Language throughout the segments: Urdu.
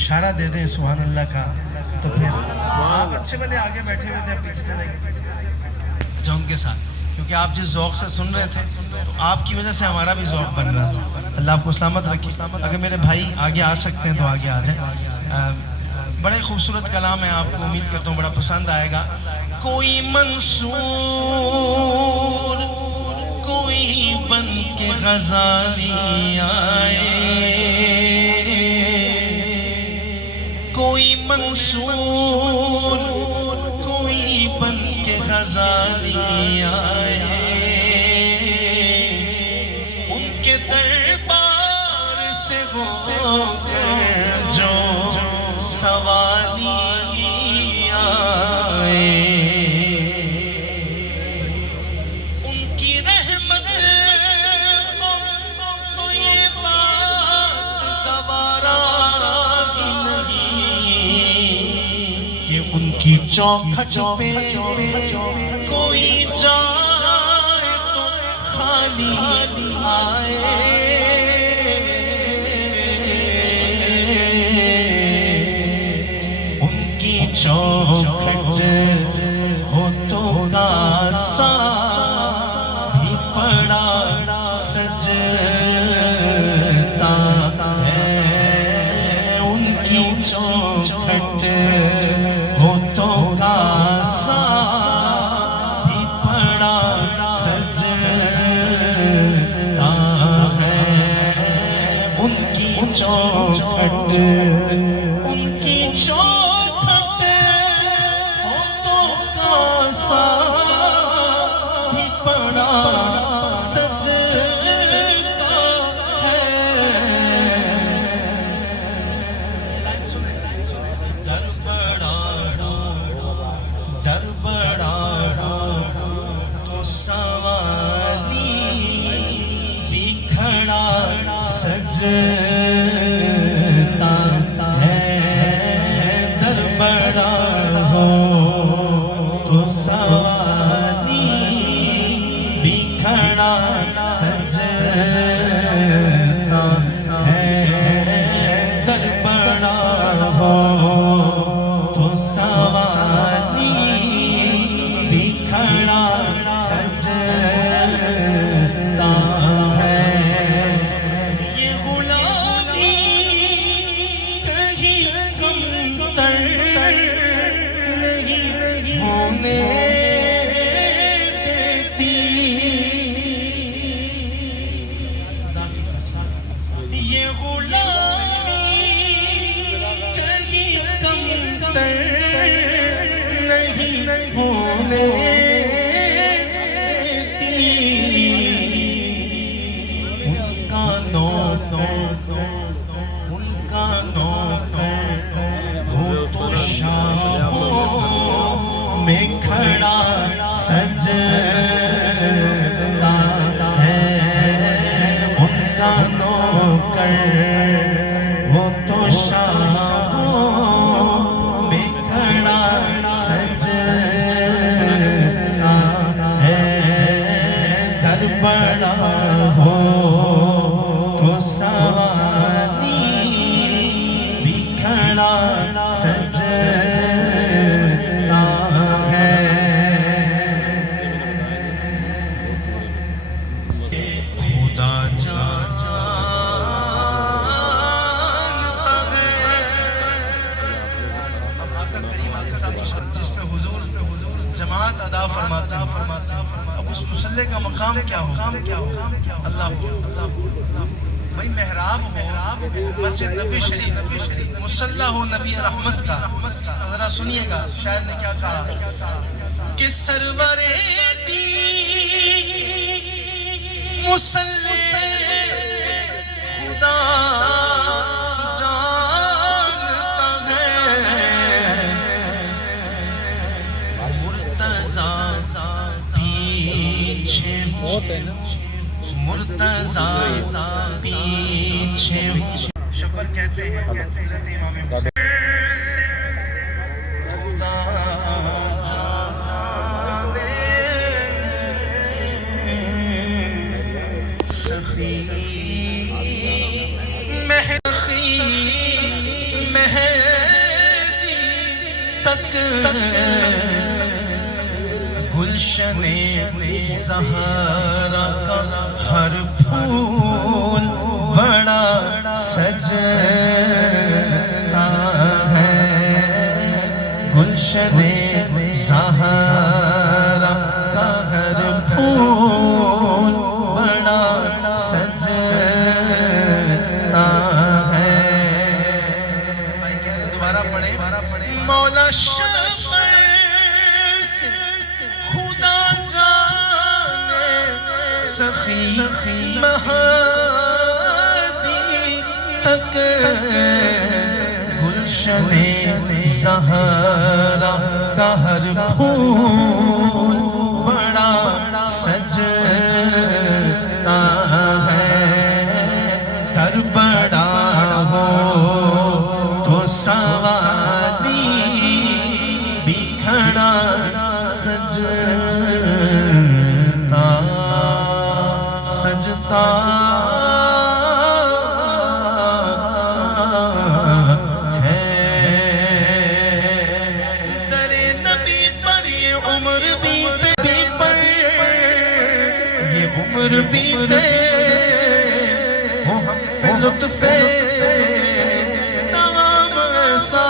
اشارہ دے دیں سبحان اللہ کا تو پھر آپ اچھے بلے آگے بیٹھے ہوئے تھے پیچھے چلے گئے اچھا ان کے ساتھ کیونکہ آپ جس ذوق سے سن رہے تھے تو آپ کی وجہ سے ہمارا بھی ذوق بن رہا تھا اللہ آپ کو سلامت رکھے اگر میرے بھائی آگے آ سکتے ہیں تو آگے آ جائیں بڑے خوبصورت کلام ہے آپ کو امید کرتا ہوں بڑا پسند آئے گا کوئی منصور کوئی بن کے غزالی آئے کوئی منصور کوئی بن کے غزالی آئے ان کے دربار سے ہو کر جو سوالی آئے ان کی رحمت کو تو یہ بات گوارا ان کی چوکھٹ پہ کوئی جائے تو خالی آئے ان کی چوکھٹ ہو تو کاسا بھی پڑا سجتا ہے ان کی چوکھٹ ہو تو کاسا بھی پڑا سجتا ہے ان کی چوکھٹ ان کی چوکھٹ ہو تو کاسا بھی پڑا سجتا ہے در بڑا تو سوالی بھی کھڑا سجتا ہے در بڑا ہو تو سوالی بھی کھڑا سجتا ہے در بڑا ہو تو سوالی بھی کھڑا سجتا ہے یہ غلامی کہیں کم تر نہیں ہونے دیتی یہ غلامی کہیں کم تر نہیں ہونے ان کا نوکر ہو تو شاہوں میں کھڑا سجتا ہے ان کا نوکر ہو تو شاہوں میں کھڑا سجتا ہے در بڑا ہو تو سوالی بھی کھڑا سجتا ہے خدا جانتا ہے اب آقا کریم علیہ السلام جس پہ حضور جماعت ادا فرماتے ہیں اب اس مصلی کا مقام کیا ہو اللہ بھائی محراب ہو مسجد نبی شریف مصلی ہو نبی رحمت کا ذرا سنیے گا شاعر نے کیا کہا کہ سرور دی مصلی خدا جانتا ہے مرتضیٰ پیچھے مرتضیٰ پیچھے شبر کہتے ہیں حضرت امام حسین خدا جانے سخی مہخی تک گلشن زہرا کا ہر پھول بڑا سجتا ہے، گلشن زہرا کا ہر پھول بڑا سجتا ہے۔ بھائی کہہ رہے دوبارہ پڑھیں، مولا شمع سے خدا جانے سخی مہدی تک گلشن زہرا کا ہر پھول بڑا سجتا ہے، در بڑا ہو تو سوالی بھی کھڑا سجتا سجتا ہے۔ در نبی پر یہ عمر بیتے پر یہ عمر بیتے وہ ہم پہ لطف نام ایسا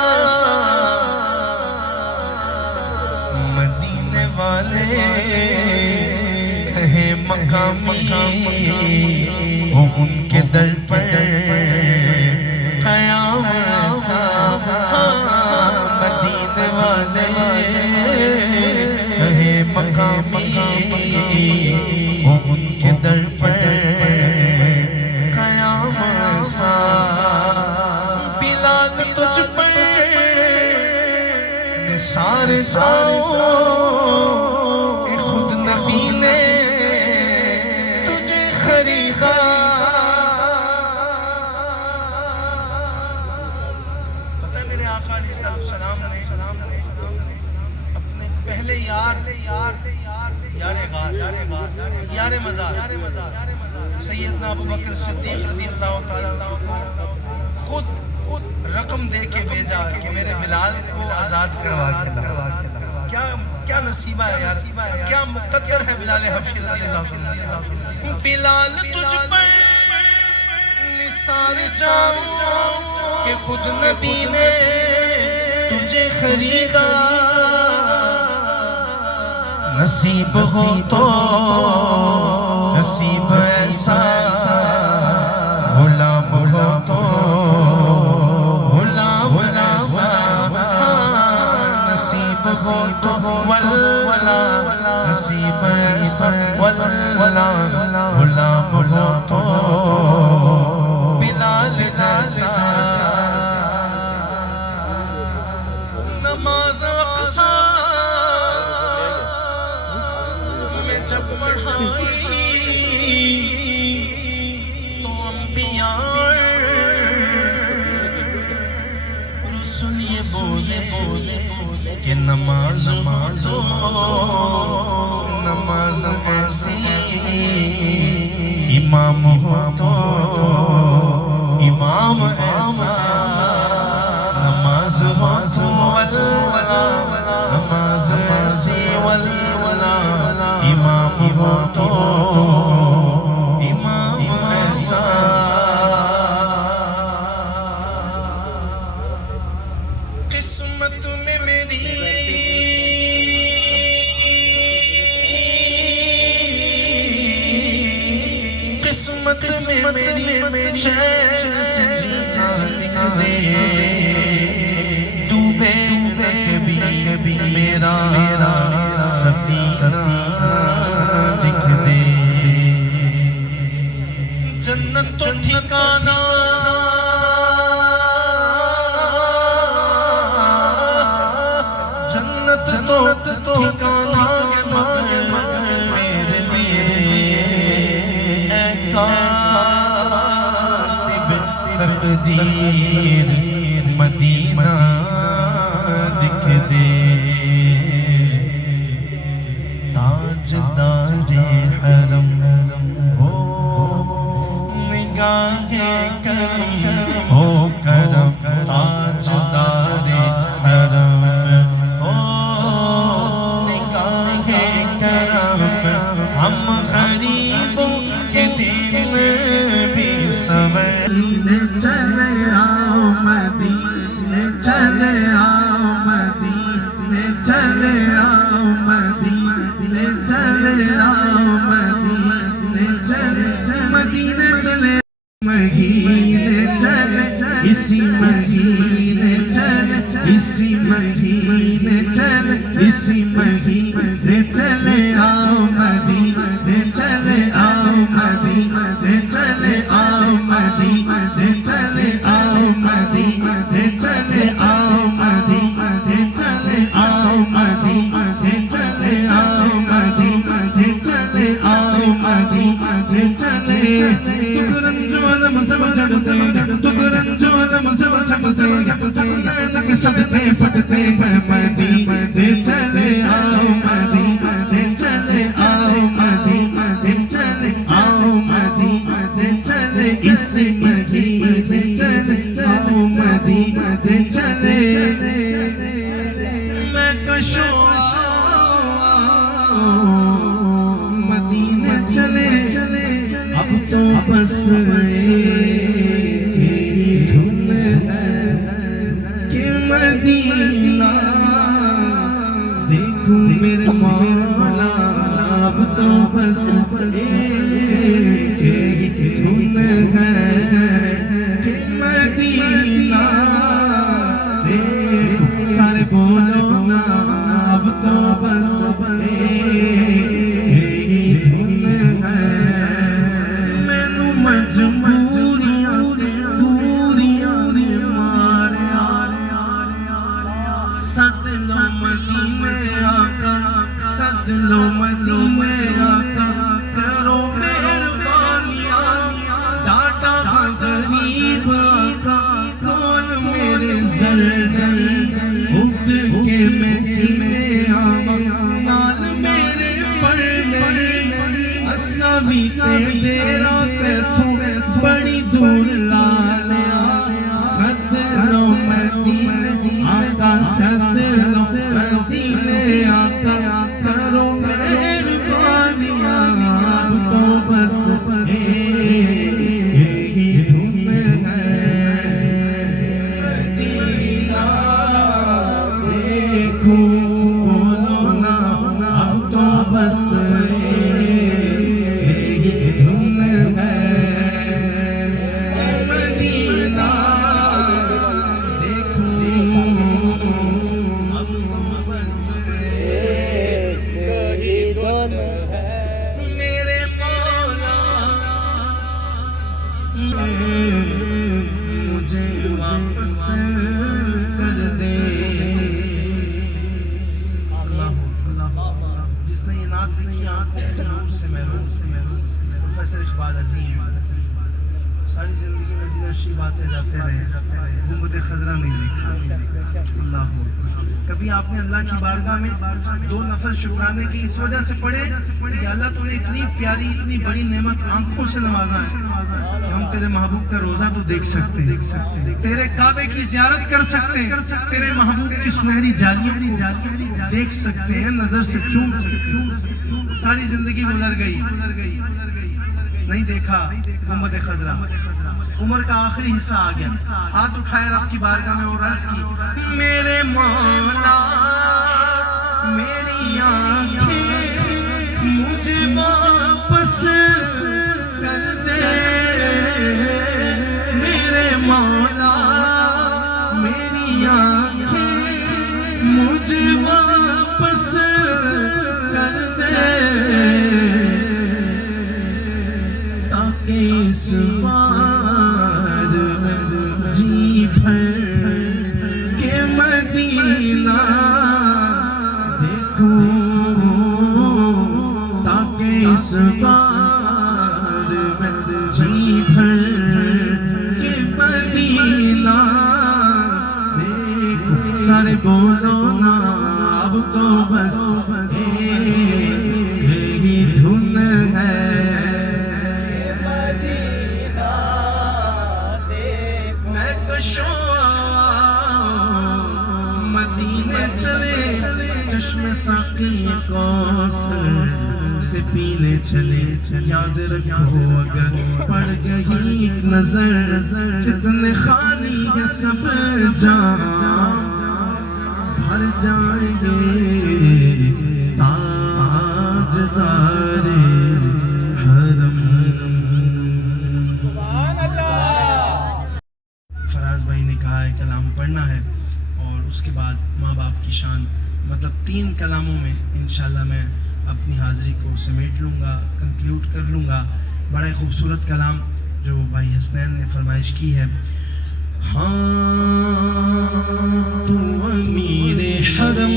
مدینے والے کہیں مقامی وہ ان کے در پر قیام ایسا، مدینے والے کہیں مقامی وہ ان کے در پر قیام ایسا، بلال تجھ پر نثار جاؤ کہ خود نبی نے تجھے خریدا۔ پتہ ہے میرے آقا علیہ السلام نے اپنے پہلے یار غار یار مزار سیدنا ابوبکر صدیق رضی اللہ تعالیٰ خود رقم دے کے بھیجا کہ میرے بلال کو آزاد کروا کے لاؤ۔ کیا نصیبہ ہے یار، کیا مقدر ہے بلال حبشی رضی اللہ تعالیٰ۔ بلال تجھ پر نثار جاؤ کہ خود نبی نے تجھے خریدا، نصیب ہو تو نصیب ایسا، غلام ہو تو غلام ایسا، نصیب ہو تو واللہ نصیب ایسا، واللہ غلام ہو تو بلال جیسا۔ نماز اقصی میں جب پڑھائی تو انبیاء رسول یہ بولے کہ نماز دو نماز ایسی، امام ہو تو امام ایسا، نماز ہو تو واللہ نماز ایسی، واللہ امام ہو تو امام ایسا۔ قسمت میں میری قسمت میں میری چین سے جینا نکلے، ڈوبے کبھی میرا سفینہ دکھ دے، جنت تو ٹھکانہ جنت تو ٹھکانہ مگر میرے لیے اے کاتب تقدیر مدینہ دکھ دے، تاجدار حرم ہو نگاہ کرم ہو کرم، تاجدار حرم اسی مہینے چلے اسی مہینے چلے آؤ مدینے چلے آؤ مدینے چلے آؤ مدینے چلے آؤ مدینے چلے آؤ مدینے چلے آؤ مدینے چلے آؤ مدینے چلے آؤ مدینے چلے تکرن جو علم سب چڑھتے ہیں تکرن جو علم سب چڑھتے ہیں حسنین کے صدقے پھٹتے ہیں مدینے چلے آؤ مدینے چلے آؤ مدینے چلے آؤ مدینے چلے اسی مہینے چلے آؤ مدینے چلے میں کشوں مدینے چلے اب تو بس ایک دھن ہے کہ مدینہ دیکھوں میرے مولا اب تو بس ایک دھن ہے کہ مدینہ دیکھوں سارے بولو نا اب تو بس ایک دھن ہے مینو مجبوریاں دوریاں دے ماریا سد لو مدینے آقا سد لو مدینے آقا کرو مہربانیاں ڈاٹا غریب آقا کون میرے زردن اٹھ کے میں کینے آواں نال میرے پڑھنے اسا بھی تیرا تیتھوں بڑی دور لا لیا سد لو مدینے آقا سد لو مدینے آقا کرو مہربانیاں اب تو بس ایک ہی دھن ہے مدینہ دیکھوں بولو نا اب تو بس ایک ہی دھن ہے مدینہ دیکھوں اب تو بس میرے مولا مجھے واپس کر دے اللہ جس نے یہ نعت لکھی آنکھوں کے نور سے محروم پروفیسر اقبال عظیم ساری زندگی مدینہ شریف آتے جاتے رہے گنبد خضرا نہیں دیکھا اللہ کبھی آپ نے اللہ کی بارگاہ میں دو نفل شکرانے کی اس وجہ سے پڑھے کہ اللہ تو نے اتنی پیاری اتنی بڑی نعمت آنکھوں سے نوازا ہے کہ ہم تیرے محبوب کا روزہ تو دیکھ سکتے ہیں تیرے کعبے کی زیارت کر سکتے ہیں تیرے محبوب کی سنہری جالیوں کو دیکھ سکتے ہیں نظر سے چوم سکتے ہیں ساری زندگی گزر گئی نہیں دیکھا گنبد خضرا عمر کا آخری حصہ آ گیا ہاتھ اٹھائے رب کی بارگاہ میں اور عرض کی میرے مولا میری آنکھیں مجھے واپس کر دے میرے مولا میری آنکھیں مجھے واپس کر دے تاکہ اس بار جی بھر کے مدینہ دیکھوں تاکہ اس بار جی بھر کے مدینہ دیکھوں سارے بولو نا اب تو بس ایک ہی دھن ہے مدینے چلے چشم ساقی کوثر سے پینے چلے یاد رکھو اگر پڑ گئی ایک نظر جتنے خالی ہے سب جام بھر جائیں گے تاجدار حرم فراز بھائی نے کہا ہے کلام پڑھنا ہے اور اس کے بعد ماں باپ کی شان، مطلب 3 کلاموں میں انشاءاللہ میں اپنی حاضری کو سمیٹ لوں گا، کنکلیوڈ کر لوں گا. بڑا ہی خوبصورت کلام جو بھائی حسنین نے فرمائش کی ہے. ہاں تو امیر حرم،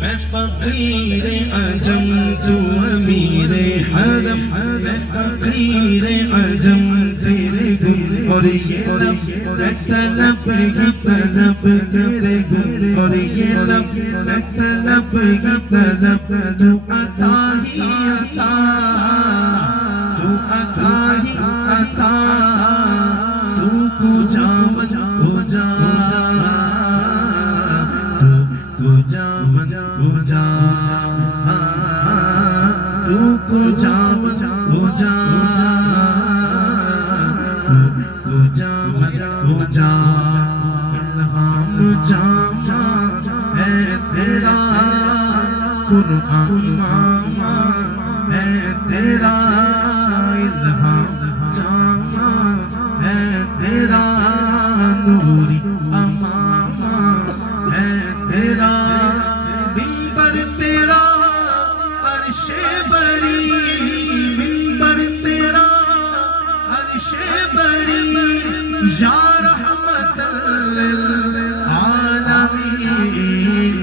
میں فقیر عجم، تو امیر حرم، میں فقیر عجم، تیرے گن اور یہ لب میں طلب کی طلب، تیرے گن اور یہ لب میں طلب کی طلب، تو عطا ہی عطا، تو عطا ہی عطا، تو کجا من کجا، تو کجا من کجا، تو کجا من کجا، تو کجا من کجا. الہام جامع ہے تیرا، قرآن ماما ہے تیرا، الہام جامع ہے تیرا، نوری امامہ ہے تیرا، منبر تیرا عرش بری، منبر تیرا عرش بری، یا رحمت للعالمین.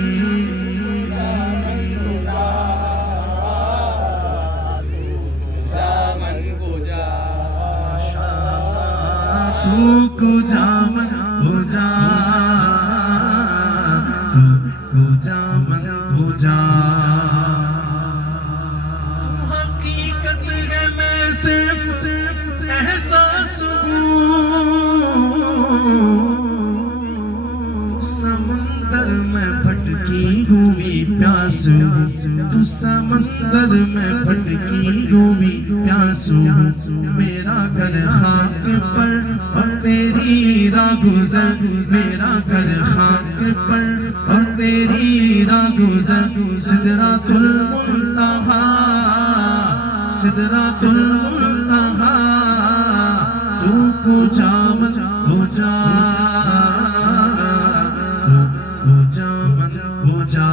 تو کجا من کجا، تو کجا من کجا، تو حقیقت ہے میں صرف احساس ہوں، سمندر میں بھٹکی ہوئی پیاس ہوں، تو سمندر میں بھٹکی ہوئی پیاس ہوں، میرا گھر خاک پر اور تیری راہ گزر، میرا گھر خاک پر اور تیری راہ گزر، سدرۃ المنتہا، سدرۃ المنتہا، تو کجا من کجا، تو کجا من کجا،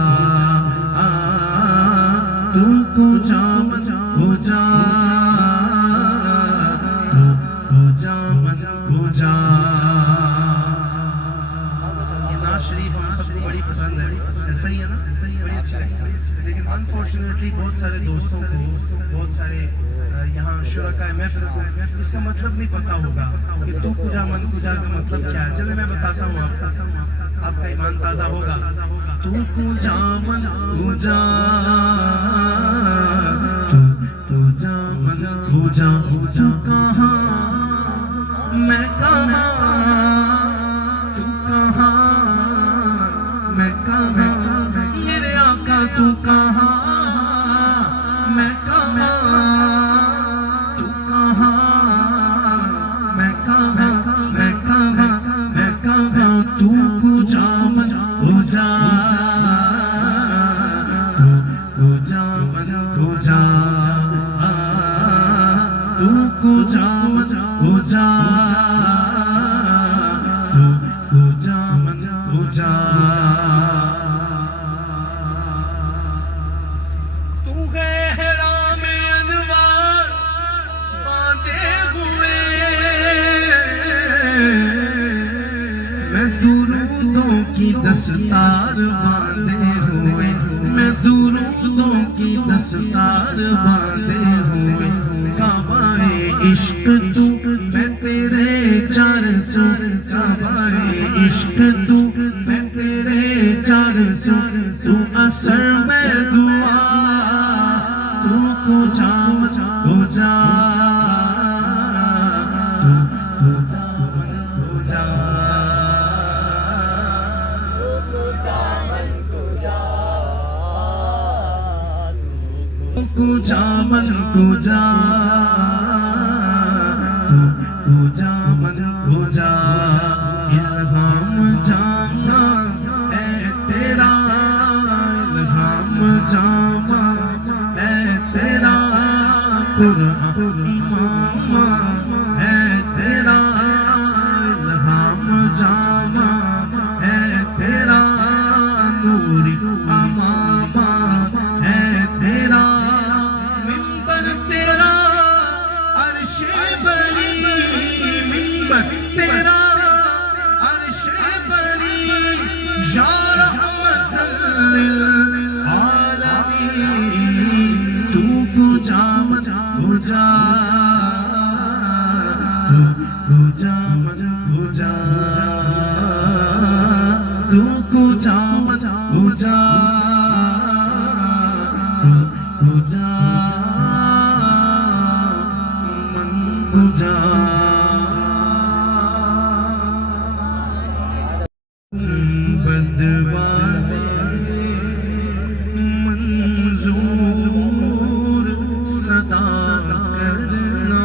تو کجا من کجا، تو کجا من کجا. یہ نعت شریف ہم سب کو بڑی پسند ہے، ایسا ہی ہے نا، بڑی اچھی لگتی ہے. لیکن انفارچونیٹلی بہت سارے دوستوں کو، بہت سارے یہاں شرکائے محفل کو اس کا مطلب نہیں پتا ہوگا کہ تو کجا من کجا کا مطلب کیا ہے. چلے میں بتاتا ہوں آپ کو، آپ کا ایمان تازہ ہوگا. تو کجا من کجا، تو کجا من کجا، تو کہاں میں کہاں، تو کہاں میں کہاں، میرے آقا تو کہاں میں کہاں، تو کہاں میں کہاں، میں کہاں میں کہاں، تو کجا من کجا، تو کجا من کجا، تو کجا من کجا، تو کجا من کجا. تو ہے احرام انوار باندھے ہوئے، میں درودوں کی دستار باندھے ہوئے، میں درودوں کی دستار باندھے ہوئے، کعبہ عشق تو میں تیرے چار سو، کعبہ عشق تو میں تیرے چار سو، تو اثر میں دعا، تو کجا من کجا، تو کجا من کجا، تو کجا من کجا، تو کجا من کجا. الہام جامع ہے تیرا، الہام جامع ہے تیرا، قرآن امامہ ہے تیرا، الہام جامع بدوالے منظور صدا کرنا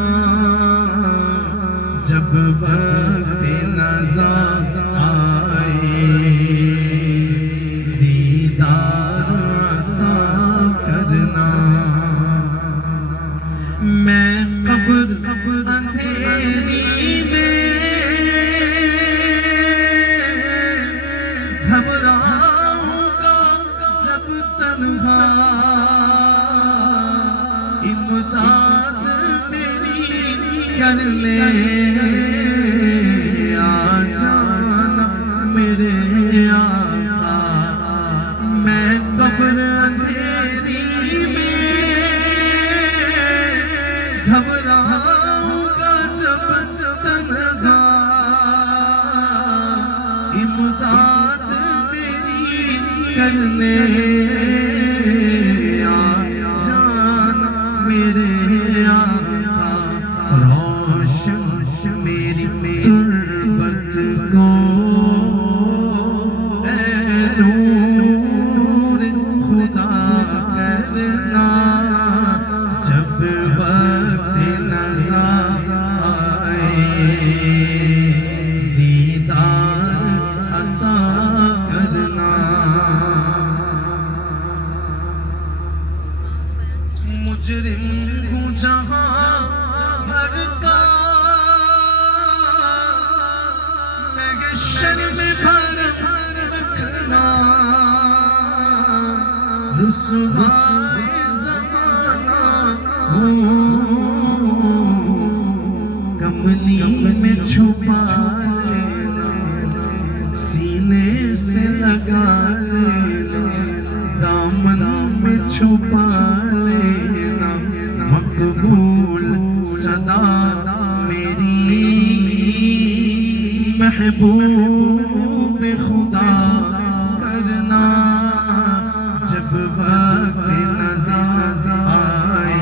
جب وقت نظر آئے دیدار عطا کرنا میں قبر اندھیری میں گھبراؤں گا جب تنہا امداد میری کر لے آ جانا میرے آقا میں قبر اندھیری میں گھبراؤں گا جب تنہا امداد میری کرنے آ جانا میرے آقا روشن میری تربت کو اے نور خدا کرنا جب وقت نظر آئے دیدار عطا کرنا مجرم کو جہاں بھر کا محشر میں بھرم رکھنا رسوائے زمانہ کملی میں چھپا لینا سینے سے لگا لینا دامن میں چھپا لینا مقبول صدا میری محبوب خدا کرنا جب وقت نظر آئے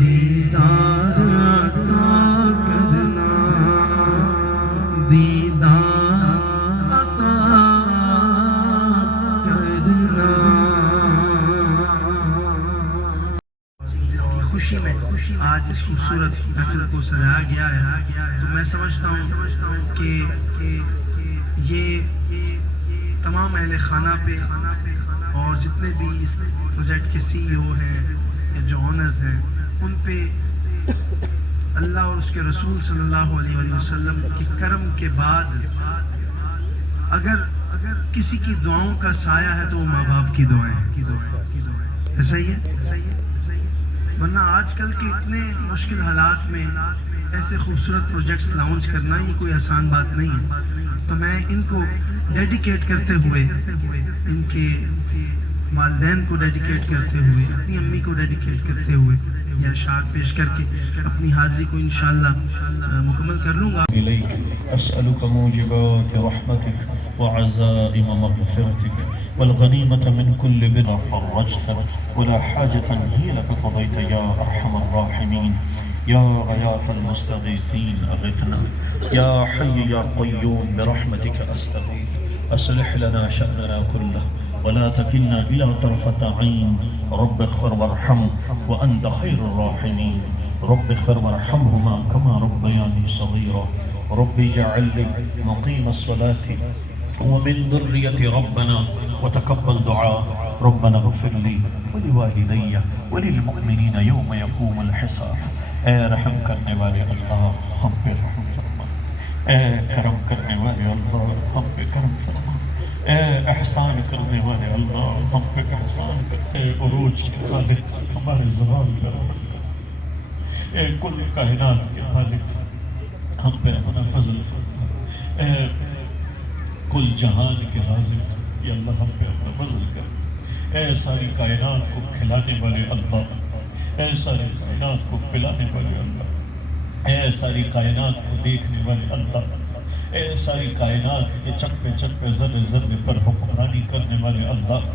دیدار عطا کرنا دیدار عطا کرنا جس کی خوشی میں آج اس خوبصورت محفل کو سجایا گیا ہے تو میں سمجھتا ہوں کہ یہ تمام اہل خانہ پہ اور جتنے بھی اس پروجیکٹ کے سی ای او ہیں یا جو آنرز ہیں ان پہ اللہ اور اس کے رسول صلی اللہ علیہ وسلم کے کرم کے بعد اگر کسی کی دعاؤں کا سایہ ہے تو وہ ماں باپ کی دعائیں ہیں ایسا ہی ہے ورنہ آج کل کے اتنے مشکل حالات میں ایسے خوبصورت پروجیکٹس لانچ کرنا یہ کوئی آسان بات نہیں ہے تو میں ان کو ڈیڈیکیٹ کرتے ہوئے ان کے والدین کو ڈیڈیکیٹ کرتے ہوئے اپنی امی کو ڈیڈیکیٹ کرتے ہوئے یہ اشعار پیش کر کے اپنی حاضری کو انشاءاللہ مکمل کر لوں گا إليك أسألك موجبات رحمتك وعزائم مغفرتك والغنيمة من كل بر فرجت ولا حاجة هي لك قضيت يا أرحم الراحمين يا غياث المستغيثين أغثنا يا حي يا قيوم برحمتك أستغيث أصلح لنا شأننا كله ولا تكلنا إلى طرفة عين رب اغفر وارحم وأنت خير الراحمين رب اغفر وارحمهما كما ربياني صغيرا رب اجعل لي مقيم الصلاة ومن ذرية ربنا وتقبل دعاء ربنا اغفر لي ولوالدي وللمؤمنين يوم يقوم الحساب اے رحم کرنے والے اللہ ہم پہ رحم فرما اے کرم کرنے والے اللہ ہم پہ کرم فرما اے احسان کرنے والے اللہ ہم پہ احسان کر اے عروج کے خالق ہمارے زوال کر اے کل کائنات کے خالق ہم پہ اپنا فضل فرما اے کل جہان کے رازق یا اللہ ہم پہ اپنا فضل کر اے ساری کائنات کو کھلانے والے اللہ اے ساری کائنات کو پلانے والے اللہ اے ساری کائنات کو دیکھنے والے اللہ اے ساری کائنات کے چپے چپے ذرے ذرے پر حکمرانی کرنے والے اللہ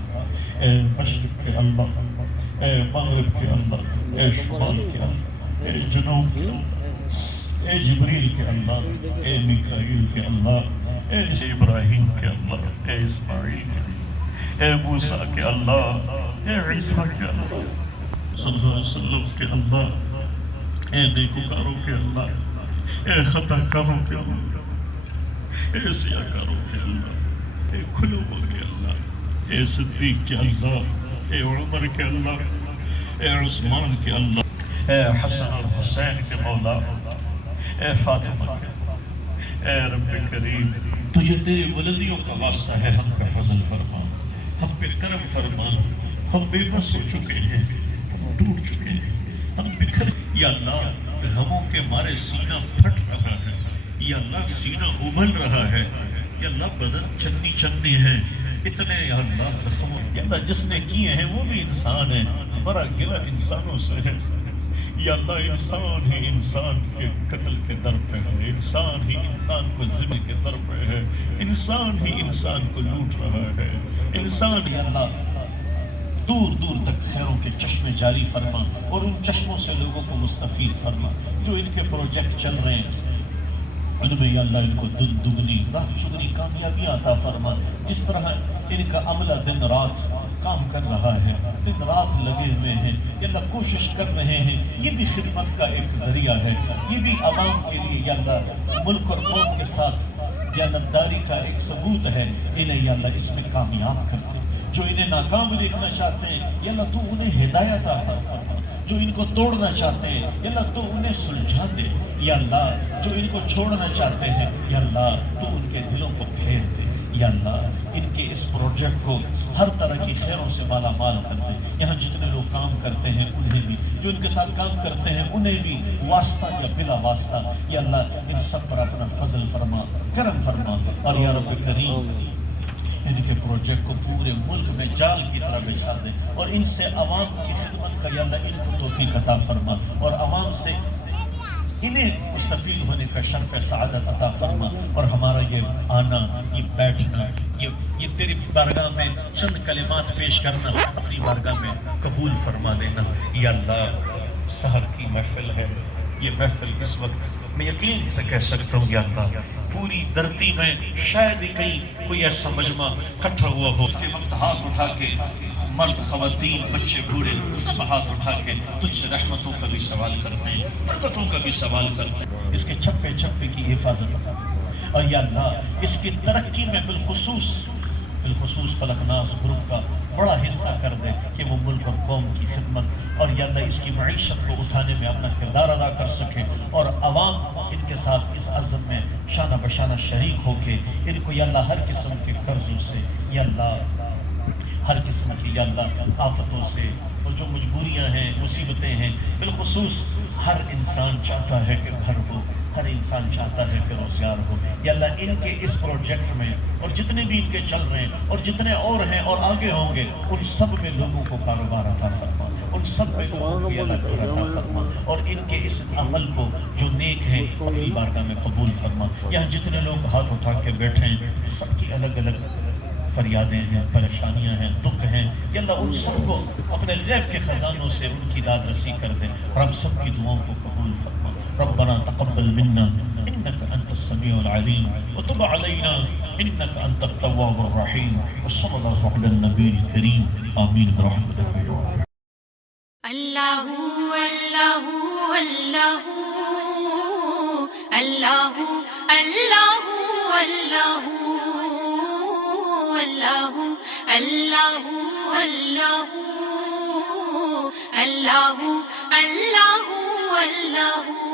اے مشرق کے اللہ اے مغرب کے اللہ اے شمال کے اللہ اے جنوب کے اللہ اے جبریل کے اللہ اے میکائیل کے اللہ اے ابراہیم کے اللہ، اے اسماعیل کے اللہ، اے موسیٰ کے اللہ، اے عیسیٰ کے اللہ، صلی اللہ علیہ وسلم کے اللہ، اے نیکوکاروں کے اللہ، اے خطا کاروں کے اللہ، اے سیاکاروں کے اللہ، اے کھلووں کے اللہ، اے صدیق کے اللہ، اے عمر کے اللہ، اے عثمان کے اللہ، اے حسن اور حسین کے مولا، اے فاطمہ کے اللہ، اے رب کریم، تجھے تیری بلندیوں کا واسطہ ہے، ہم پہ فضل فرما، ہم پہ کرم فرما، ہم بے بس ہو چکے ہیں، ہم ٹوٹ چکے ہیں، ہم بکھر، یا اللہ غموں کے مارے سینہ پھٹ رہا ہے، یا اللہ سینہ ابل رہا ہے، یا اللہ بدن چنی چنی ہے، اتنے یا اللہ زخموں، یا اللہ جس نے کیے ہیں وہ بھی انسان ہے، ہمارا گلہ انسانوں سے ہے، یا اللہ انسان ہی انسان کے قتل کے در پہ ہے، انسان ہی انسان کو ذمہ کے در پہ ہے، انسان ہی انسان کو لوٹ رہا ہے، انسان یا اللہ دور دور تک خیروں کے چشمے جاری فرما اور ان چشموں سے لوگوں کو مستفید فرما، جو ان کے پروجیکٹ چل رہے ہیں ان میں یا اللہ ان کو دگنی راہ چگنی کامیابیاں عطا فرما، جس طرح ان کا عملہ دن رات کام کر رہا ہے، دن رات لگے ہوئے ہیں، یا اللہ کوشش کر رہے ہیں، یہ بھی خدمت کا ایک ذریعہ ہے، یہ بھی عوام کے لیے یا اللہ ملک اور قوم کے ساتھ دیانتداری کا ایک ثبوت ہے، انہیں یا اللہ اس میں کامیاب کرتے، جو انہیں ناکام دیکھنا چاہتے ہیں یا اللہ تو انہیں ہدایت عطا فرما، جو ان کو توڑنا چاہتے ہیں یا اللہ تو انہیں سلجھا دے، یا اللہ جو ان کو چھوڑنا چاہتے ہیں یا اللہ تو ان کے دلوں کو پھیر دے، یا اللہ ان کے اس پروجیکٹ کو ہر طرح کی خیروں سے مالا مال کر دے، یہاں جتنے لوگ کام کرتے ہیں انہیں بھی، جو ان کے ساتھ کام کرتے ہیں انہیں بھی، واسطہ یا بلا واسطہ یا اللہ ان سب پر اپنا فضل فرما، کرم فرما، اور یا رب کریم ان کے پروجیکٹ کو پورے ملک میں جال کی طرح بچھا دے، اور ان سے عوام کی خدمت کا یا اللہ ان کو توفیق عطا فرما، اور عوام سے انہیں مستفید ہونے کا شرف سعادت عطا فرما، اور ہمارا یہ آنا، یہ بیٹھنا، یہ تیری بارگاہ میں چند کلمات پیش کرنا اپنی بارگاہ میں قبول فرما دینا، یا اللہ سحر کی محفل ہے، یہ محفل اس وقت میں یقین سے کہہ سکتا ہوں یا اللہ پوری دھرتی میں شاید ہی کہیں کوئی ایسا مجمع اکٹھا ہوا ہو کہ وقت ہاتھ اٹھا کے مرد خواتین بچے بوڑھے سب ہاتھ اٹھا کے تجھ رحمتوں کا بھی سوال کرتے ہیں، برکتوں کا بھی سوال کرتے ہیں، اس کے چھپے چھپے کی حفاظت کرتے ہیں، اور یا اللہ اس کی ترقی میں بالخصوص فلک ناس گروپ کا بڑا حصہ کر دے کہ وہ ملک اور قوم کی خدمت اور یا اللہ اس کی معیشت کو اٹھانے میں اپنا کردار ادا کر سکے، اور عوام ان کے ساتھ اس عزم میں شانہ بشانہ شریک ہو کے ان کو یا اللہ ہر قسم کے قرضوں سے یا اللہ ہر قسم کی یا اللہ آفتوں سے اور جو مجبوریاں ہیں مصیبتیں ہیں، بالخصوص ہر انسان چاہتا ہے کہ گھر ہو، ہر انسان چاہتا ہے کہ روزگار ہو، یا اللہ ان کے اس پروجیکٹ میں اور جتنے بھی ان کے چل رہے ہیں اور جتنے اور ہیں اور آگے ہوں گے ان سب میں لوگوں کو کاروبار عطا فرما، ان سب میں لوگوں کو یا اللہ گھر عطا فرما، اور ان کے اس عمل کو جو نیک ہیں اپنی بارگاہ میں قبول فرما، یہاں جتنے لوگ ہاتھ اٹھا کے بیٹھے ہیں سب کی الگ الگ فریادیں ہیں، پریشانیاں ہیں، دکھ ہیں، یا اللہ ان سب کو اپنے غیب کے خزانوں سے ان کی داد رسی کر دیں، اور ہم سب کی دعاؤں کو قبول فرما، ربنا تقبل منا انك انت السميع العليم وتب علينا انك انت التواب الرحيم وصلى الله على النبي الكريم آمين برحمتك يا رب. اللہ اللہ اللہ اللہ اللہ اللہ اللہ اللہ اللہ اللہ اللہ اللہ